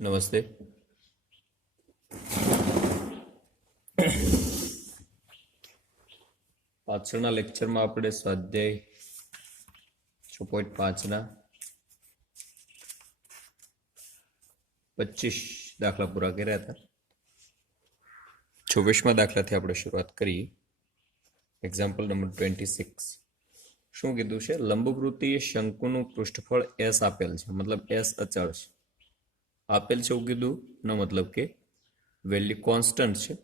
નમસ્તે. પાછળના લેક્ચરમાં આપણે સ્વાધ્યાય 6.5ના 25 દાખલા પૂરા કર્યા હતા. 26મા દાખલાથી આપણે શરૂઆત કરી. Example number 26. શું કીધું છે? લંબવૃત્તીય શંકુનું પૃષ્ઠફળ s આપેલ છે, મતલબ s અચળ છે. આપેલ છે એવું કીધું નો મતલબ કે વેલ્યુ કોન્સ્ટન્ટ છે.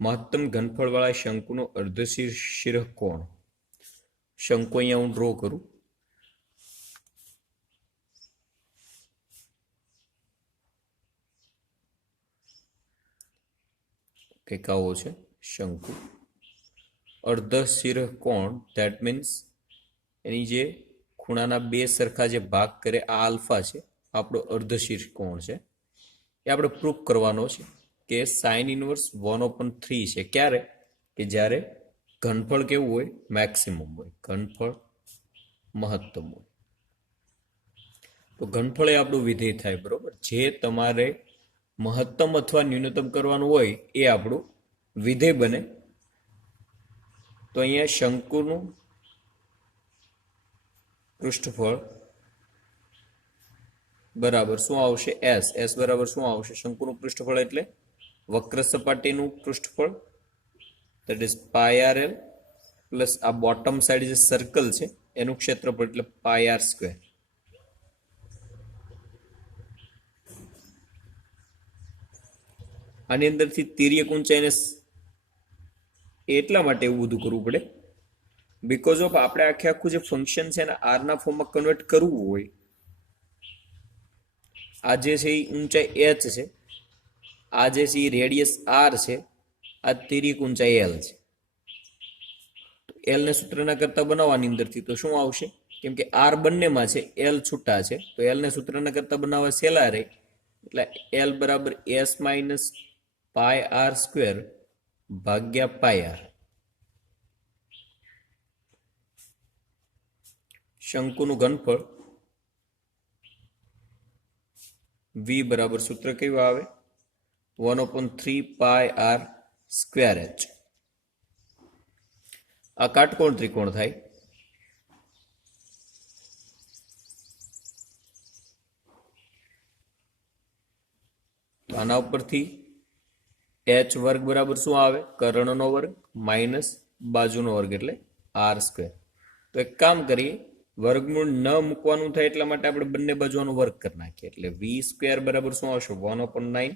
મહત્તમ ઘનફળવાળા શંકુનો અર્ધશીર્ષ કોણ. શંકુ અહીંયા હું ડ્રો કરું. કંઈક આવો છે શંકુ. અર્ધશીર્ષ કોણ, ધેટ મીન્સ એની જે ખૂણાના બે સરખા જે ભાગ કરે આ આલ્ફા છે, આપણો અર્ધશીર્ષ કોણ છે એ આપણે પ્રૂફ કરવાનો છે કે સાઇન ઇનવર્સ 1/3 છે. ક્યારે? કે જ્યારે ઘનફળ કેવું હોય? મેક્સિમમ હોય, ઘનફળ મહત્તમ હોય. તો ઘનફળ એ આપણું વિધેય થાય, બરોબર. જે તમારે મહત્તમ અથવા ન્યૂનતમ કરવાનું હોય એ આપણું વિધેય બને. તો અહીંયા શંકુનું પૃષ્ઠફળ બરાબર શું આવશે? એસ. એસ બરાબર શું આવશે? શંકુનું પૃષ્ઠફળ એટલે વક્ર સપાટીનું પૃષ્ઠફળ, that is pi r l, plus આ બોટમ સાઈડ જે સર્કલ છે એનું ક્ષેત્રફળ એટલે પાઈ આર સ્ક્વેર. આની અંદરથી તિર્યક ઊંચાઈને એટલા માટે એવું બધું કરવું પડે બીકોઝ ઓફ આપણે આખું જે ફંક્શન છે એને આર ના ફોર્મમાં કન્વર્ટ કરવું હોય. આ જે છે એ ઊંચાઈ એચ છે, આ જે છે એ રેડિયસ આર છે, આ તિર્યક ઊંચાઈ એલ છે. એલ ને સૂત્રના કરતા બનાવવાની અંદરથી તો શું આવશે? કેમ કે આર બંનેમાં છે, એલ છૂટા છે, તો એલ ને સૂત્રના કરતા બનાવવા સહેલા રહે. એટલે એલ બરાબર S minus pi R square ભાગ્યા પાઈ આર. શંકુનું ઘનફળ v બરાબર સૂત્ર કયું આવે? 1/3 પાઈ આર સ્ક્વેર એચ. આ કાટકોણ ત્રિકોણ થાય. આના ઉપરથી એચ વર્ગ બરાબર શું આવે? કર્ણનો વર્ગ માઇનસ બાજુનો વર્ગ એટલે આર સ્ક્વેર. તો એક કામ કરીએ, વર્ગમૂળ ન મૂકવાનું થાય એટલા માટે આપણે બંને બાજુનો વર્ગ કરી નાખીએ. એટલે વી સ્ક્વેર બરાબર શું આવશે? 1/9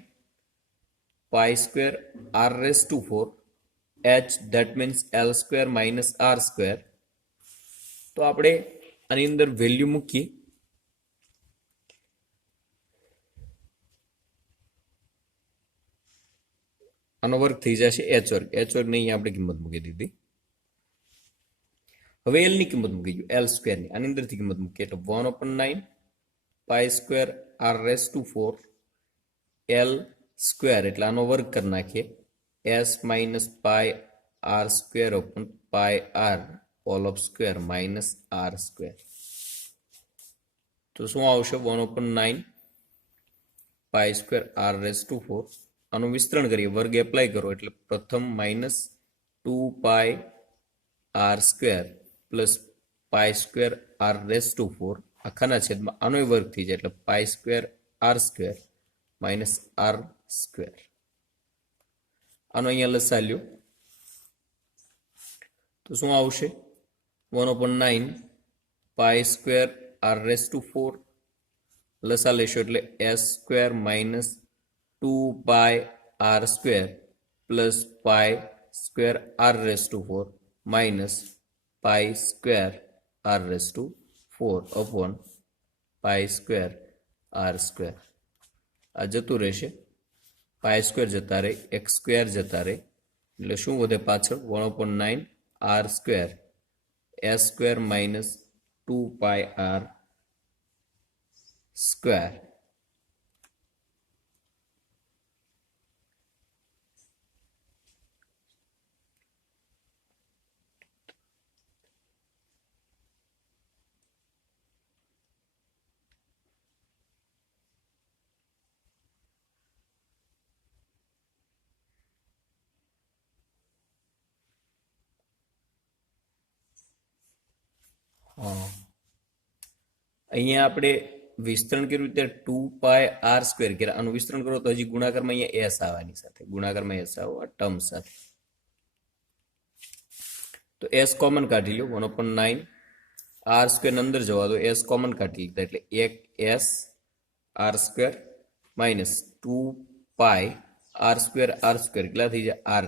pi square R raise to 4 H, that means L square minus R square. તો આપણે આની અંદર વેલ્યુ મૂકીએ. આનો વર્ગ થઈ જશે એચ વર્ગ. એચ વર્ગ ની આપણે કિંમત મૂકી દીધી. હવે એલ ની કિંમત મૂકી એલ સ્ક્વેર ની. આની અંદરથી કિંમત મૂકીએ એટલે 1/9 pi square R raise to 4 L square એટલે આનો વર્ગ કરી નાખીએ. S minus pi R square open pi R whole of square minus R square. તો શું આવશે? 1/9 pi square R raise to 4. આનું વિસ્તરણ કરીએ, વર્ગ એપ્લાય કરો એટલે પ્રથમ minus 2 pi R square plus pi square R raise to 4 આખાના છેદમાં આનો વર્ગ થઈ જાય એટલે pi square R square minus R square. આનો અહીંયા લસા લ્યો તો શું આવશે? 1/9 pi square R raise to 4 લસા લેશો એટલે S square minus 2 pi R square plus pi square R raise to 4 minus pi square R raise to 4 upon pi square R square. આ જતું રહેશે, પાઈ સ્ક્વેર જતા રહે, એક્સ સ્ક્વેર જતા રહે એટલે શું વધે પાછળ? 1/9 R square S square minus 2 pi R square. અહીંયા આપણે વિસ્તરણ કર્યું ત્યારે 2πr² કર્યા. આનું વિસ્તરણ કરો તો હજી ગુણાકારમાં અહીંયા s આવવાની સાથે, ગુણાકારમાં s આવવા ટર્મ સાથે. તો s કોમન કાઢી લો, 1/9 r² અંદર જવા દો, s કોમન કાઢી લીધા એટલે એક s r² માઇનસ 2πr² કેટલા થઈ જાય r⁴.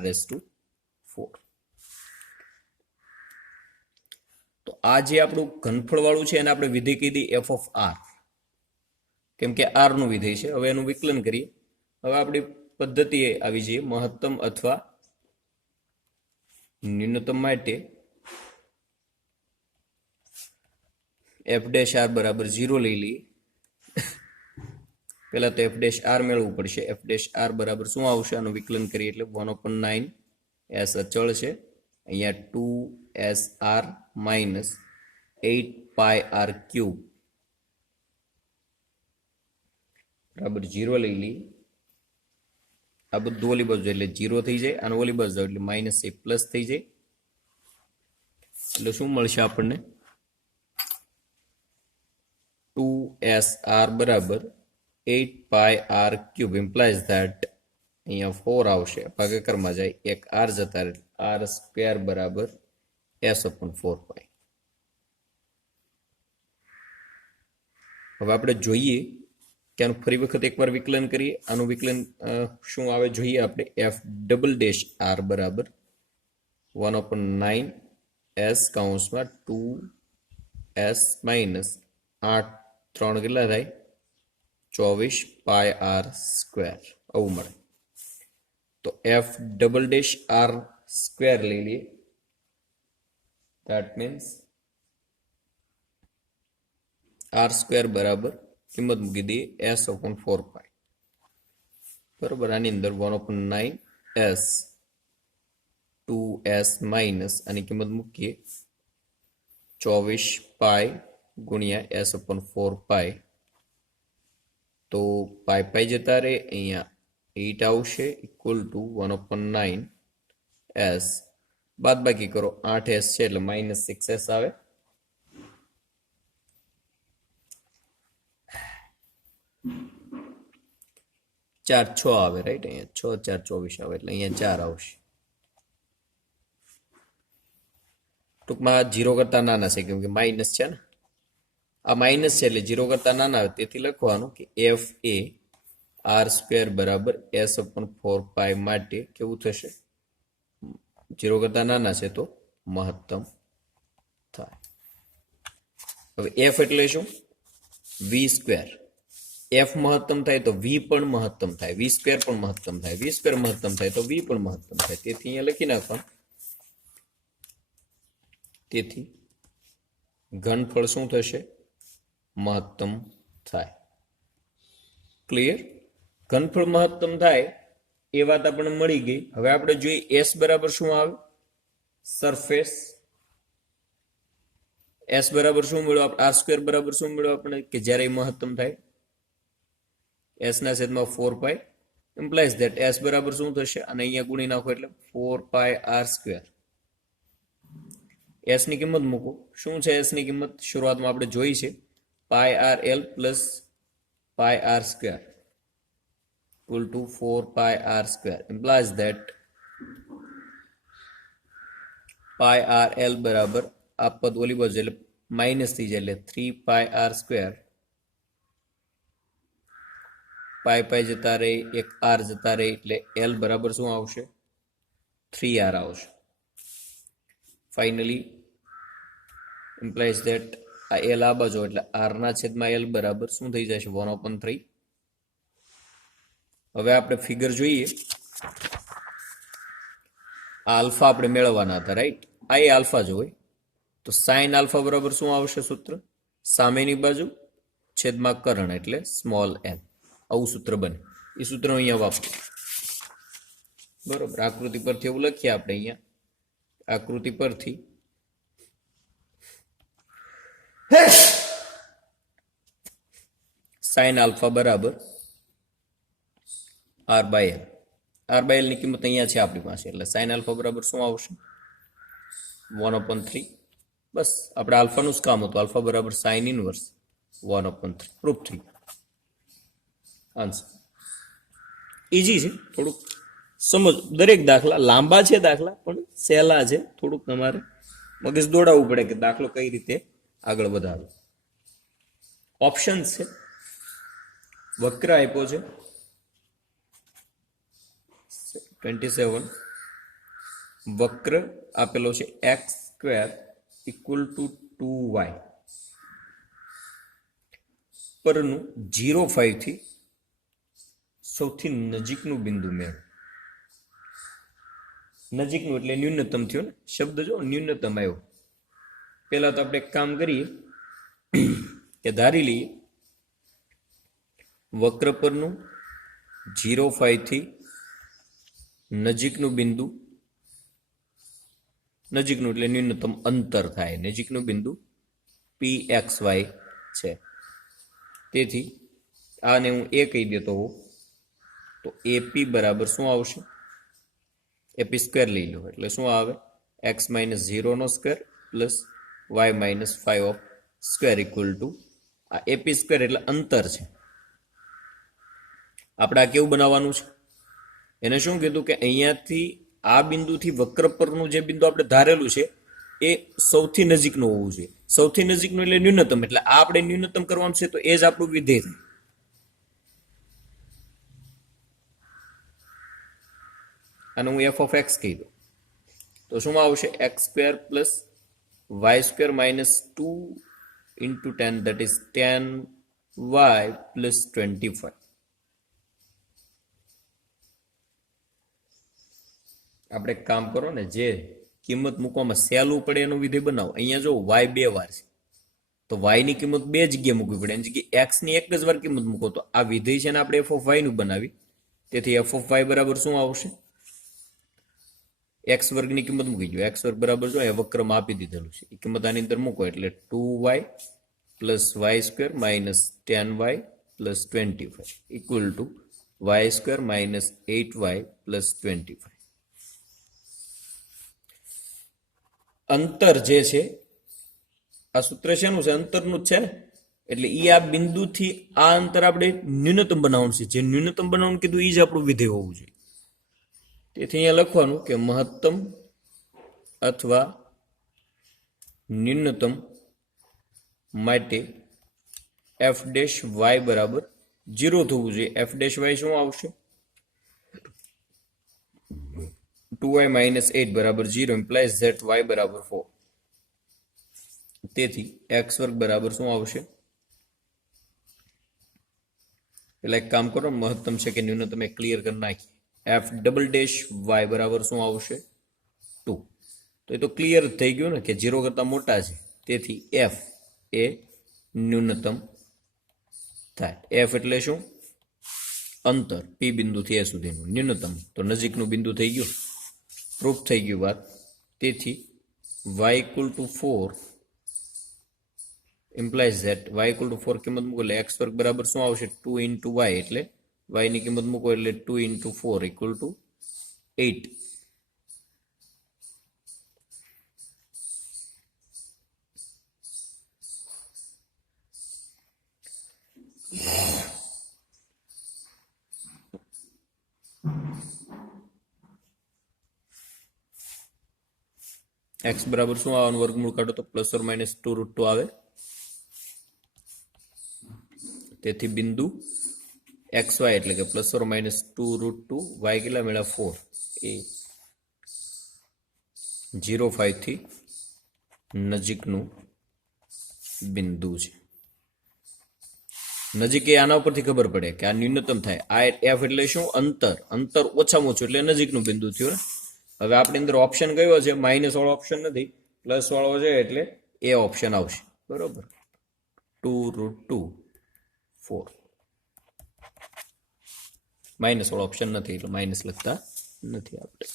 તો આ જે આપણું ઘનફળ વાળું છે એને આપણે વિધેય કીધી f ઓફ r, કેમ કે r નું વિધેય છે. હવે એનું વિકલન કરીએ. હવે આપણી પદ્ધતિ આવી જઈએ મહત્તમ અથવા ન્યૂનતમ માટે f' r બરાબર 0 લઈ લઈએ. પહેલા તો f' r મેળવવું પડશે. f' r બરાબર શું આવશે? આનું વિકલન કરીએ એટલે 1/9 s અચળ છે, અહીંયા 2sr માઇનસ 8πr³ બરાબર 0 લઈ લઈએ. આ બધું ઓલી બાજુ એટલે 0 થઈ જાય, અને ઓલી બાજુ એટલે માઇનસ એ પ્લસ થઈ જાય. એટલે શું મળશે આપણને? 2sr બરાબર 8πr³ implies that અહીંયા 4 આવશે, ભાગાકારમાં જાય, એક r જતા રહે, r² બરાબર s/4π. હવે આપણે જોઈએ કે આનું ફરી વખત એકવાર વિકલન કરીએ. આનું વિકલન શું આવે જોઈએ આપણે. f'' r બરાબર 1/9 s કૌંસમાં 2s માઇનસ 8 3 કેટલા થાય? 24πr², આવું મળે. તો f''r² લઈ લઈએ. that means r² બરાબર કિંમત મૂકી દઈએ s/4π. બરાબર, આની અંદર 1/9 s 2s માઇનસ આની કિંમત મૂકીએ 24π ગુણ્યા s/4π. તો પાઈ જતા રહે, અહીંયા 8 આવશે ઇક્વલ ટુ 1/9 s, બાદ બાકી કરો 8s છે એટલે -6s આવે. ચાર 6 આવે, રાઈટ? અહીંયા 6 4 24 આવે એટલે અહીંયા 4 આવશે. ટૂંકમાં 0 કરતા નાના છે, કેમ કે માઇનસ છે ને, આ માઇનસ છે એટલે 0 કરતા નાના આવે. તેથી લખવાનું કે f એ r² બરાબર s/4π માટે કેવું થશે? 0 કરતા નાના છે તો મહત્તમ થાય. હવે f એટલે શું? v². f મહત્તમ થાય તો v પણ મહત્તમ થાય, v² પણ મહત્તમ થાય, v² મહત્તમ થાય તો v પણ મહત્તમ થાય. તેથી અહીંયા લખી નાખવાનું. તેથી ઘનફળ શું થશે? મહત્તમ થાય. ક્લિયર? ઘનફળ મહત્તમ થાય એ વાત આપણને મળી ગઈ. હવે આપણે જોઈએ s બરાબર શું આવે? સરફેસ. s બરાબર શું મળ્યું? r² બરાબર શું મળ્યું આપણે કે જ્યારે મહત્તમ થાય? s ના છેદમાં 4π implies that s બરાબર શું થશે? અને અહીંયા ગુણી નાખો એટલે 4πr². s ની કિંમત મૂકો. શું છે s ની કિંમત? શરૂઆતમાં આપણે જોઈ છે πrl plus πr² equal to 4πr² implies that πrl બરાબર આ પદ ઓલી બાજુ એટલે માઇનસ થઈ જાય એટલે 3πr². પાઈ જતા રહે, એક r જતા રહે એટલે l બરાબર શું આવશે? 3r આવશે. ફાઇનલી implies that આ l આ બાજુ એટલે r ના છેદમાં l બરાબર શું થઈ જશે? 1/3. હવે આપણે ફિગર જોઈએ. આ આલ્ફા આપણે મેળવવાના હતા, રાઈટ? આ એ આલ્ફા જ હોય તો સાઇન આલ્ફા બરાબર શું આવશે સૂત્ર? સામેની બાજુ છેદમાં કર્ણ એટલે સ્મોલ n. આવું સૂત્ર બને. એ સૂત્ર અહીંયા વાપરીએ. બરોબર, આકૃતિ પરથી એવું લખીએ આપણે. અહીંયા આકૃતિ પરથી સાઇન આલ્ફા બરાબર r/l. r/l ની કિંમત અહીંયા છે આપણી પાસે, એટલે સાઇન આલ્ફા બરાબર શું આવશે? 1/3 બસ આપણે આલ્ફાનું જ કામ હતું, આલ્ફા બરાબર સાઇન ઇનવર્સ 1/3 પ્રૂફ થઈ આન્સર. ઇઝી છે, થોડુંક સમજ, દરેક દાખલા લાંબા છે દાખલા પણ સહેલા છે, થોડુંક તમારે મગજ દોડાવવું પડે કે દાખલો કઈ રીતે આગળ વધારો. ઓપ્શન છે, વક્ર આપ્યો છે 27, વક્ર આપેલો છે x² = 2y પરનું 0,5 થી સૌથી નજીકનું બિંદુ મેળવો. નજીકનું એટલે ન્યૂનતમ થયો ને, શબ્દ જો ન્યૂનતમ આવ્યો. પહેલા તો આપણે એક કામ કરીએ કે ધારી લઈએ વક્ર પરનું 0,5 થી નજીકનું બિંદુ, નજીકનું એટલે ન્યૂનતમ અંતર થાય, નજીકનું બિંદુ pxy છે. તેથી આને હું a કહી દેતો હોઉં તો AP બરાબર શું આવશે, AP² લઈ લો એટલે શું આવે, x - 0 square plus y - 5 square = આ AP² એટલે અંતર છે. આપણે આ કેવું બનાવવાનું છે, એને શું કીધું કે અહીંયાથી આ બિંદુથી વક્ર પરનું જે બિંદુ આપણે ધારેલું છે એ સૌથી નજીકનું હોવું જોઈએ. સૌથી નજીકનું એટલે ન્યૂનતમ, એટલે આ આપણે ન્યૂનતમ કરવાનું છે તો એ જ આપણું વિધેય થાય. અને હું f(x) કહી દઉં તો શું આવશે, x² + y² - 2 × 10 that is 10y + 25. આપણે કામ કરો ને, જે કિંમત મૂકવામાં સહેલું પડે એનું વિધેય બનાવો. અહીંયા જો y 2 વાર છે તો y ની કિંમત 2 જગ્યાએ મૂકવી પડે, એની જગ્યાએ x ની એક જ વાર કિંમત મૂકો તો આ વિધેય છે ને આપણે f(y) નું બનાવી. તેથી f(y) બરાબર શું આવશે, x² ની કિંમત મૂકી દો. x² બરાબર જો એ વક્રમાં આપી દીધેલું છે, એ કિંમત આની અંદર મૂકો એટલે 2y + y² - 10y + 25 = y² - 8y + 25. અંતર જે છે, આ સૂત્ર શેનું છે, અંતરનું જ છે ને, એટલે ઈ આ બિંદુથી આ અંતર આપણે ન્યૂનતમ બનાવવાનું છે. જે ન્યૂનતમ બનાવવાનું કીધું એ જ આપણું વિધેય હોવું જોઈએ. તેથી અહીંયા લખવાનું કે મહત્તમ અથવા ન્યૂનતમ માટે f' બરાબર 0 થવું જોઈએ. f' શું આવશે, 2y - 8 બરાબર 0 implies that y બરાબર 4. તેથી x² બરાબર શું આવશે, એટલે એક કામ કરો, મહત્તમ છે કે ન્યૂનતમ એ ક્લિયર કરી નાખીએ. f'' બરાબર શું આવશે, 2. તો એ તો ક્લિયર થઈ ગયું ને કે 0 કરતા મોટા છે, તેથી f એ ન્યૂનતમ થાય. f એટલે શું, અંતર p બિંદુથી a સુધીનું ન્યૂનતમ, તો નજીકનું બિંદુ થઈ ગયું, પ્રૂફ થઈ ગયું વાત. તેથી y = 4 implies that y = 4 કિંમત મૂકો એટલે x² બરાબર શું આવશે, 2 × y, એટલે y ની કિંમત મૂકો એટલે 2 × 4 = 8. x બરાબર શું આવવાનું, વર્ગમૂળ કાઢો તો ±2√2 આવે. તેથી બિંદુ xy એટલે કે ±2√2, y કેટલા મળ્યા, 4, એ 0,5 થી નજીકનું બિંદુ છે. નજીક એ આના ઉપરથી ખબર પડે કે આ ન્યૂનતમ થાય. આ f એટલે શું, અંતર, અંતર ઓછામાં ઓછું એટલે નજીકનું બિંદુ થયું ને. હવે આપણી અંદર ઓપ્શન કયો છે, માઇનસ વાળો ઓપ્શન નથી, પ્લસ વાળો છે, એટલે એ ઓપ્શન આવશે. બરોબર, 2√2 4. માઇનસ વાળો ઓપ્શન નથી એટલે માઇનસ લખતા નથી આપણે.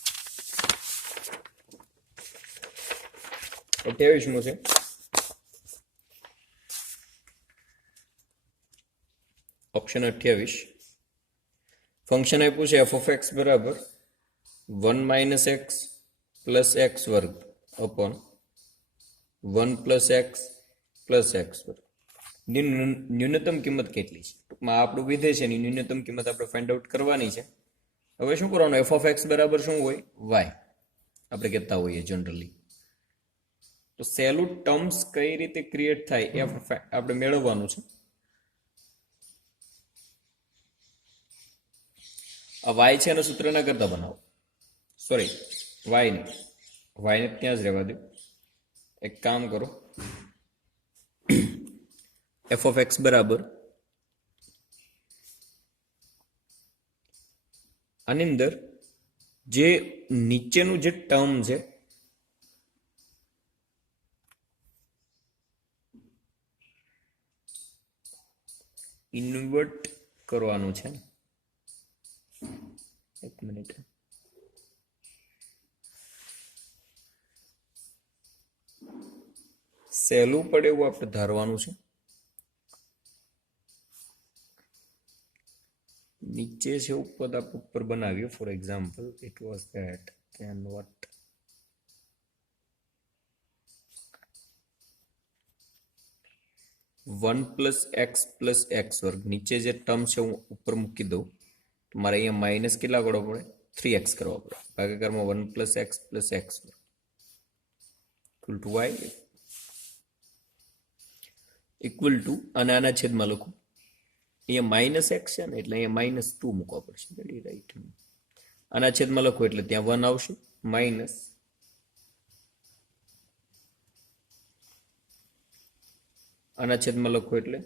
28મું છે, ઓપ્શન 28. ફંક્શન આપ્યું છે f(x) બરાબર 1 - x + x² / 1 plus x plus X વર્ગ. ન્યૂનતમ કિંમત કેટલી છે? ટૂંકમાં આપણું વિધેય છે એની ન્યૂનતમ કિંમત આપણે ફાઇન્ડ આઉટ કરવાની છે. હવે શું કરવાનું? એફ ઓફ એક્સ બરાબર શું હોય? વાય આપણે કહેતા હોઈએ જનરલી. તો સહેલું ટર્મ્સ કઈ રીતે ક્રિએટ થાય એ આપણે મેળવવાનું છે. આ વાય છે એના સૂત્રના કરતા બનાવો. સોરી, વાયને ત્યાં જ રહેવા દો. એક કામ કરો, એફ ઓફ એક્સ બરાબર આની અંદર જે નીચેનું જે ટર્મ છે ઇન્વર્ટ કરવાનું છે. એક મિનિટ, સહેલું પડે એવું આપણે ધારવાનું છે. નીચે છે પદ આપણે ઉપર બનાવ્યું. For example it was that can what one plus X વર્ગ. નીચે જે ટર્મ છે હું ઉપર મૂકી દઉં તો મારે અહીંયા માઇનસ કેટલા કરવો પડે? 3x કરવા પડે. ભાગાકારમાં 1 પ્લસ એક્સ વર્ગ equal to Y equal to, અને આના છેદમાં લખું, અહીંયા માઇનસ એક્સ છે ને એટલે અહીંયા -2 મૂકવા પડશે. રાઈટ. આના છેદમાં લખો એટલે ત્યાં 1 આવશે, માઇનસ આના છેદમાં લખો એટલે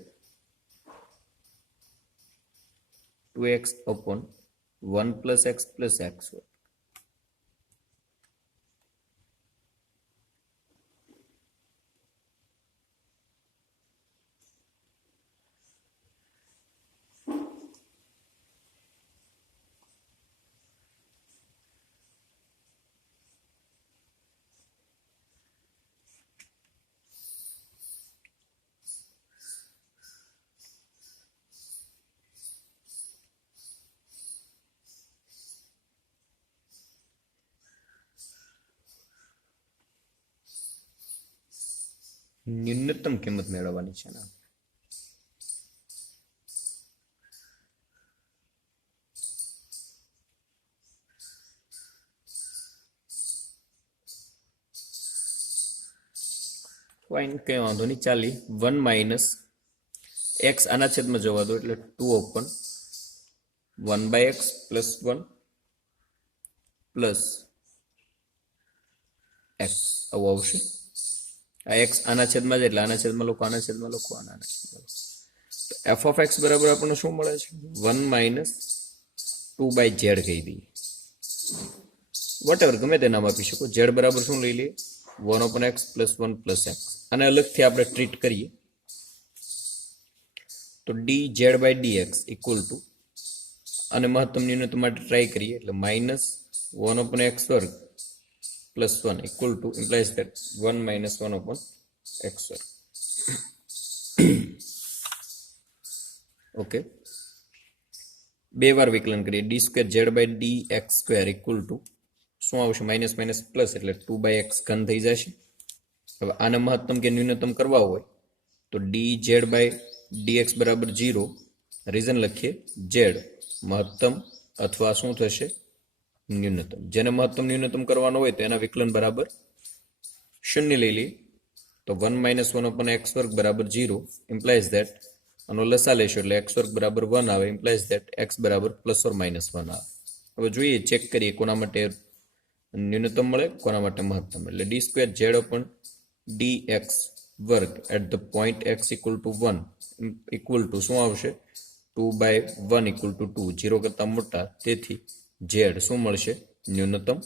2x upon 1 પ્લસ એક્સ વર્ગ. ન્યૂનતમ કિંમત મેળવવાની છે ને. ફાઇન, કઈ વાંધો નહીં, ચાલી. 1 માઇનસ એક્સ આના છેદમાં જવા દો એટલે 2 open 1/x plus 1 plus x આવું આવશે. આ એક્સ આના છેદમાં છે એટલે આના છેદમાં લખો, આના છેદમાં લખો, આના છેદમાં લખો. એફ ઓફ એક્સ બરાબર આપણને શું મળે છે? 1 માઇનસ 2/z કહી દઈએ. વોટેવર ગમે તે નામ આપી શકો. z બરાબર શું લઈ લઈએ? 1 upon x plus 1 plus x. અને અલગથી આપણે ટ્રીટ કરીએ તો dz/dx ઇક્વલ ટુ, અને મહત્તમ ન્યૂનતમ માટે ટ્રાય કરીએ એટલે -1 upon x વર્ગ plus 1 equal two implies that 1 minus 1 upon x વર્ગ. ઓકે, બે વાર વિકલન કરીએ. d²z/dx² ઇક્વલ ટુ શું આવશે? માઇનસ માઇનસ પ્લસ એટલે 2/x ઘન થઈ જશે. હવે આને મહત્તમ કે ન્યૂનતમ કરવા હોય તો dz/dx બરાબર 0. રીઝન લખીએ, z મહત્તમ અથવા શું થશે? ન્યૂનતમ. જેને મહત્તમ ન્યૂનતમ કરવાનો હોય તો એના વિકલન બરાબર 0 લઈ લઈએ તો 1 minus 1 upon x વર્ગ બરાબર 0 ઇમ્પ્લાઇઝ ધેટ, આનો લસા લેશો એટલે x વર્ગ બરાબર 1 આવે, ઇમ્પ્લાઇઝ ધેટ x બરાબર પ્લસ ઓર માઇનસ 1 આવે. હવે જોઈએ, ચેક કરીએ કોના માટે ન્યૂનતમ મળે, કોના માટે મહત્તમ. એટલે d²z upon dx વર્ગ at the point x equal to 1 equal to શું આવશે? 2/1 ઇક્વલ ટુ 2, 0 કરતા મોટા, તેથી z શું મળશે? ન્યૂનતમ.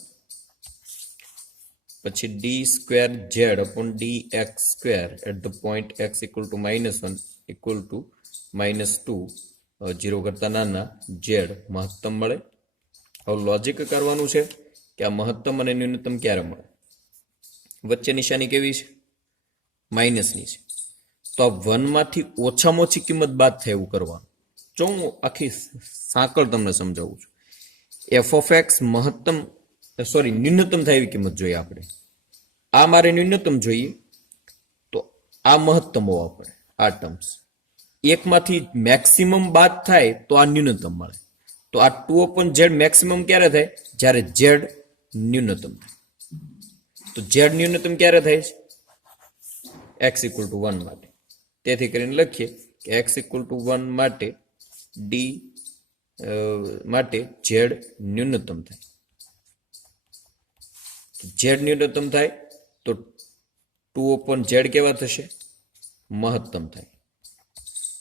પછી d²z upon dx² at the point x equal to -1 equal to -2, 0 કરતા નાના, z મહત્તમ મળે. હવે લોજિક કરવાનું છે કે આ મહત્તમ અને ન્યૂનતમ ક્યારે મળે? વચ્ચે નિશાની કેવી છે? માઇનસની છે. તો આ 1 માંથી ઓછામાં ઓછી કિંમત બાદ થાય એવું કરવાનું. જો હું આખી સાંકળ તમને સમજાવું છું. એફ ઓફ એક્સ ન્યૂનતમ થાય એવી કિંમત જોઈએ આપણે. આ મારે ન્યૂનતમ જોઈએ આ મહત્તમ હોવા પડે, આ ટર્મ્સ. એકમાંથી મેક્સિમમ બાદ થાય તો આ ન્યૂનતમ મળે. તો આ 2/z મેક્સિમમ ક્યારે થાય? જ્યારે z ન્યૂનતમ થાય. તો z ન્યૂનતમ ક્યારે થાય છે? x = 1 માટે. તેથી કરીને લખીએ કે x = 1 માટે માટે z ન્યૂનતમ થાય. z ન્યૂનતમ થાય તો 2/z કેવા થશે? મહત્તમ થાય.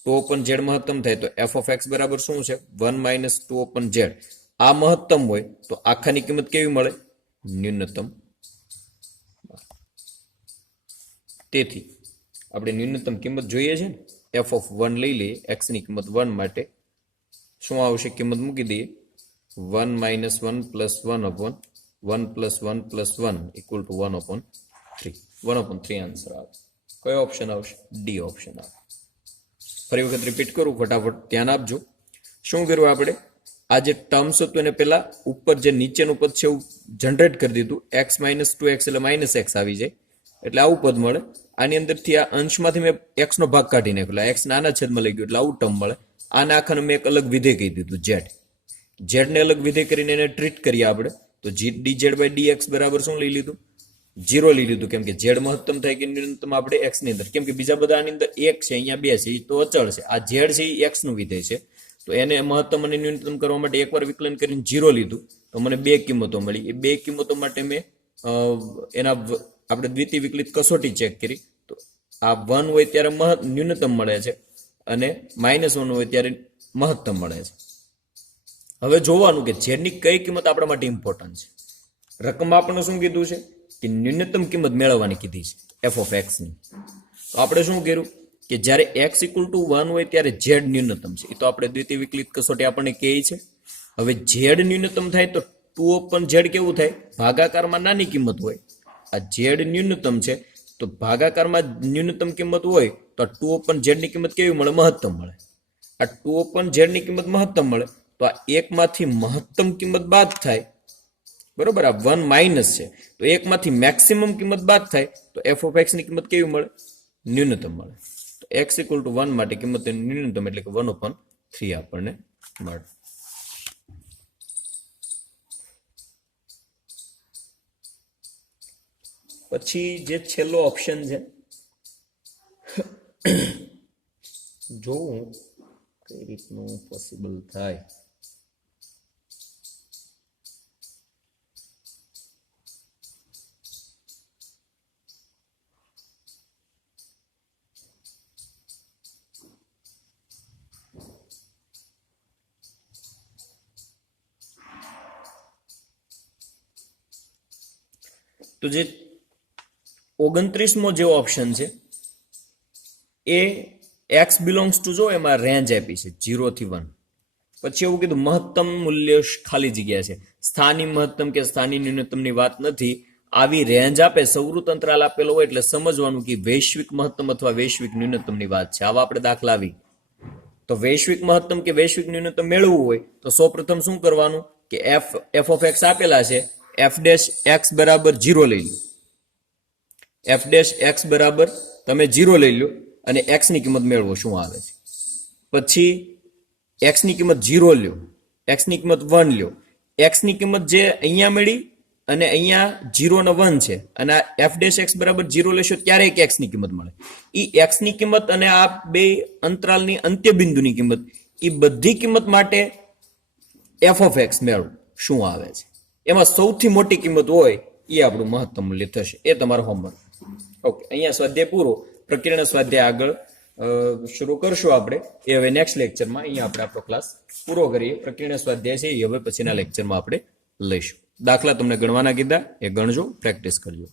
2/z મહત્તમ થાય તો f(x) બરાબર શું છે? 1 - 2/z. આ મહત્તમ હોય તો આખાની કિંમત કેવી મળે? ન્યૂનતમ. તેથી આપણે ન્યૂનતમ કિંમત જોઈએ છે ને, f(1) લઈ લઈએ. x ની કિંમત 1 માટે શું આવશે? કિંમત મૂકી દઈએ. 1 - 1 + 1/1 + 1 + 1 = 1/3. 1/3 આન્સર આવે. કયો ઓપ્શન આવશે? ડી ઓપ્શન આવે. ફરી વખત રિપીટ કરું, ફટાફટ ધ્યાન આપજો. શું કર્યું આપણે? આ જે ટર્મ્સ હતું એને પેલા ઉપર જે નીચેનું પદ છે એવું જનરેટ કરી દીધું. x - 2x એટલે -x આવી જાય, એટલે આવું પદ મળે. આની અંદરથી આ અંશમાંથી મેં x નો ભાગ કાઢી નાખ્યો, x નાના છેદમાં લઈ ગયો એટલે આવું ટર્મ મળે. આના આખાને મેં એક અલગ વિધેય કહી દીધું, z ને અલગ વિધેય કરીને એને ટ્રીટ કરીએ આપણે. તો dz/dx બરાબર શું લઈ લીધું? 0 લઈ લીધું. કેમ કે z મહત્તમ થાય કે ન્યૂનતમ આપણે x ની અંદર, કેમ કે બીજા બધા આની અંદર 1 છે, અહીંયા 2 છે, એ તો અચળ છે. આ z છે એ x નું વિધેય છે. તો એને મહત્તમ અને ન્યૂનતમ કરવા માટે એકવાર વિકલન કરીને 0 લીધું તો મને 2 કિંમતો મળી. એ 2 કિંમતો માટે મેં એના આપણે દ્વિતીય વિકલિત કસોટી ચેક કરી. તો આ 1 હોય ત્યારે ન્યૂનતમ મળે છે અને -1 હોય ત્યારે મહત્તમ મળે છે. હવે જોવાનું કે z ની કઈ કિંમત આપણા માટે ઇમ્પોર્ટન્ટ છે. રકમ આપણને શું કીધું છે? કે ન્યૂનતમ કિંમત મેળવવાની કીધી છે f(x) ની. તો આપણે શું કર્યું કે જ્યારે x = 1 હોય ત્યારે z ન્યૂનતમ છે. એ તો આપણે દ્વિતીય વિકલિત કસોટી આપણને કહે છે. હવે z ન્યૂનતમ થાય તો 2/z કેવું થાય? ભાગાકારમાં નાની કિંમત હોય. આ z ન્યૂનતમ છે તો ભાગાકારમાં ન્યૂનતમ કિંમત હોય તો 2/z ની કિંમત કેવી મળે? મહત્તમ મળે. આ 2/z ની કિંમત મહત્તમ મળે તો આ એકમાંથી મહત્તમ કિંમત બાદ થાય, બરોબર? આ 1 માઇનસ છે તો એકમાંથી મેક્સિમમ કિંમત બાદ થાય તો f(x) ની કિંમત કેવી મળે? ન્યૂનતમ મળે. તો x = 1 માટે કિંમત ન્યૂનતમ એટલે કે 1/3 આપણને મળે. પછી જે છેલ્લો ઓપ્શન છે, જોવું કઈ રીતનું પોસિબલ થાય. તો જે 29મો જે ઓપ્શન છે એ x બિલોંગ્સ ટુ, જો એમાં રેન્જ આપી છે 0 થી 1. પછી એવું કીધું મહત્તમ મૂલ્ય ખાલી જગ્યા છે. સ્થાનિક મહત્તમ કે સ્થાનિક ન્યૂનતમની વાત નથી. આવી રેન્જ આપે, સૌવૃત અંતરાલ આપેલો હોય એટલે સમજવાનું કે વૈશ્વિક મહત્તમ અથવા વૈશ્વિક ન્યૂનતમની વાત છે. આવા આપણે દાખલા આવી. તો વૈશ્વિક મહત્તમ કે વૈશ્વિક ન્યૂનતમ મેળવવું હોય તો સૌપ્રથમ શું કરવાનું કે f(x) આપેલા છે, f'(x) બરાબર 0 લઈ લો. f'(x) બરાબર તમે 0 લઈ લો અને x ની કિંમત મેળવો શું આવે છે. પછી x ની કિંમત 0 લ્યો, x ની કિંમત 1 લ્યો. x ની કિંમત જે અહીંયા મળી અને અહીંયા 0 અને 1 છે અને આ f'(x) બરાબર 0 લેશો ત્યારે એક x ની કિંમત મળે. એ x ની કિંમત અને આ બે અંતરાલની અંત્ય બિંદુની કિંમત, એ બધી કિંમત માટે f(x) મેળવો શું આવે છે. એમાં સૌથી મોટી કિંમત હોય એ આપણું મહત્તમ મૂલ્ય થશે. એ તમારો હોમવર્ક. ઓકે, અહીંયા સ્વાધ્યાય પૂરો. પ્રક્રિયાના સ્વાધ્યાય આગળ શરૂ કરશું આપણે. એ હવે નેક્સ્ટ લેક્ચરમાં અહીંયા આપણે આપણો ક્લાસ પૂરો કરીએ. પ્રક્રિયાના સ્વાધ્યાય છે એ હવે પછીના લેક્ચરમાં આપણે લઈશું. દાખલા તમને ગણવાના કીધા એ ગણજો, પ્રેક્ટિસ કરજો.